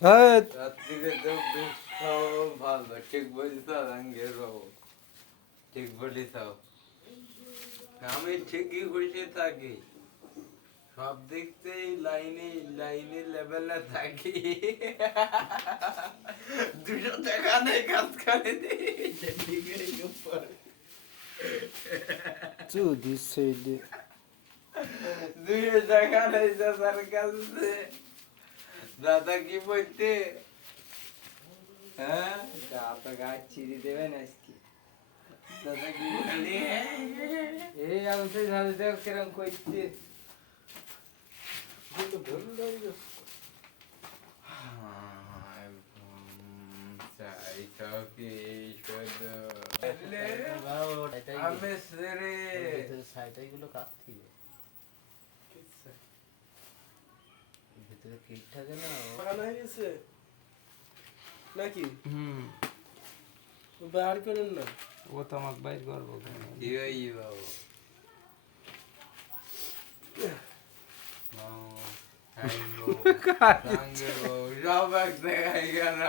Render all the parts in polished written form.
হ্যাঁ রাত্রিকে তো বেশ ভালো ঠিক বলিস আঙ্গের বাবু ঠিক বলিস আমি ঠিকই বসে থাকি সব দিক থেকে লাইনে লাইনে লেভেলে থাকি 200 টাকা নেই কাজ করে দিই উপর চুদি সেইলে 200 টাকা নেই স্যার কাছে দাদা কি বলতে হ্যাঁ আপনার গাছ চিড়ি দেবেন আজকে দাদা কি বলি এই অবস্থায় ঝাড়ু দেও কিরম করছে চাই চকি শুধু আমি সেরে সাইটাইগুলো কাটছি ভিতরে কেক থাকে না লাগানো হয়ে গেছে নাকি হুম বার করেন না ও তো আমাকে বাইর করবো ইয়ে বাবু সব এক জায়গায় গেল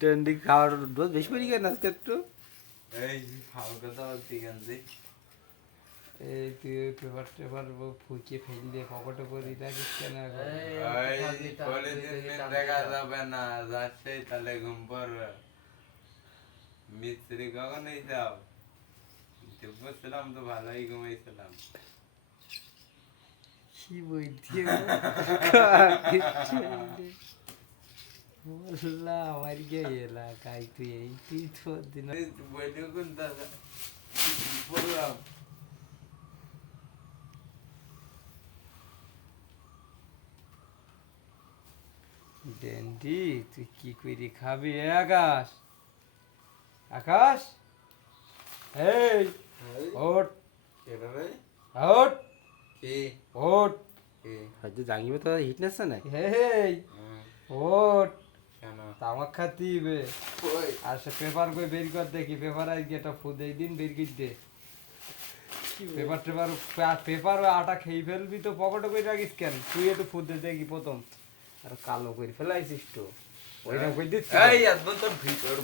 ডন্ডি খাওয়ার ডোজ বেশি পড়ি গেল আজকে একটু এই ফাউ কথা বলছি গান্ধী এই তুই পেপার টেপার ফুঁকে ফেললে পকেটে করে রাখিস কেন এখন? দেখা যাবে না যাচ্ছে তাহলে ঘুম পড়বে মিস্ত্রি কখন এইসব বলছিলাম তো ভালোই ঘুমাইছিলাম কি বলছি বললাম আমার গে এলাকায় তুই এই তুই তো দিন বইটুকুন কোন দাদা বললাম ডেন্ডি তুই কি করে খাবি এ আকাশ আকাশ এই ওট এভাবে ওট কি ওট কি হয়তো জাঙ্গিবে তো হিটনেস না হে ওট কেন তামাক খাতি বে কই আর সে পেপার কই বের কর দেখি পেপার আজকে একটা ফুদ এই দিন বের করে দে পেপার টেপার পেপার আটা খেয়ে ফেলবি তো পকেটে করে রাখিস কেন তুই একটু ফুদ দে দেখি প্রথম আর কালো করে ফেলাইছিস তো ওইরকম করে দিচ্ছি এই একদম তোর ভিতর